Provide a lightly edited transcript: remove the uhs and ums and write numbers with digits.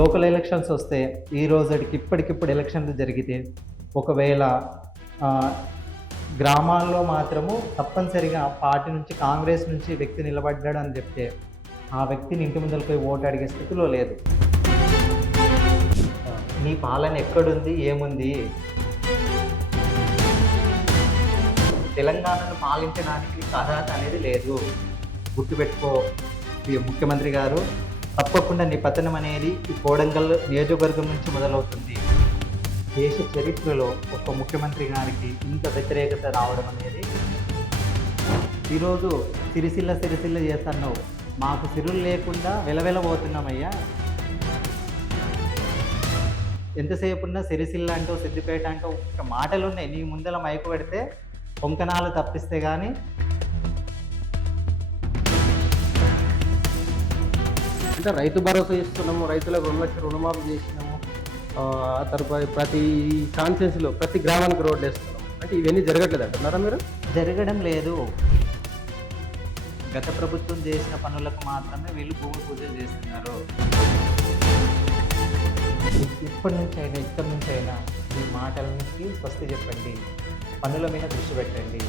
Local elections వస్తే ఈ రోజుకి ఇప్పటికిప్పుడు ఎలక్షన్లు జరిగితే ఒకవేళ గ్రామాల్లో మాత్రము తప్పనిసరిగా పార్టీ నుంచి కాంగ్రెస్ నుంచి వ్యక్తి నిలబడ్డాడు అని చెప్తే ఆ వ్యక్తిని ఇంటి ముందరికి పోయి ఓటు అడిగే స్థితిలో లేదు. నీ పాలన ఎక్కడుంది, ఏముంది? తెలంగాణను పాలించడానికి అర్హత అనేది లేదు. గుర్తుపెట్టుకో ముఖ్యమంత్రి గారు, తప్పకుండా నీ పతనం అనేది ఈ కోడంగల్ నియోజకవర్గం నుంచి మొదలవుతుంది. దేశ చరిత్రలో ఒక ముఖ్యమంత్రి గారికి ఇంత వ్యతిరేకత రావడం అనేది, ఈరోజు సిరిసిల్ల చేస్తున్నావు, మాకు సిరులు లేకుండా వెలవెలబోతున్నామయ్యా. ఎంతసేపు ఉన్నా సిరిసిల్ల అంటూ సిద్దిపేట అంటూ ఒక మాటలు ఉన్నాయి. నీ ముందల మైకు పెడితే పొంకనాలు తప్పిస్తే కానీ అంటే రైతు భరోసా ఇస్తున్నాము, రైతులకు 2 లక్షల రుణమాఫీ చేసినాము, తర్వాత ప్రతి కాన్స్టిట్యున్సీలో ప్రతి గ్రామానికి రోడ్లు వేస్తున్నాం. అంటే ఇవన్నీ జరగట్లేదు అంటున్నారా మీరు? జరగడం లేదు. గత ప్రభుత్వం చేసిన పనులకు మాత్రమే వీళ్ళు భూమి పూజలు చేస్తున్నారు. ఇక్కడి నుంచి అయినా ఈ మాటలకి స్వస్తి చెప్పండి, పనుల మీద దృష్టి పెట్టండి.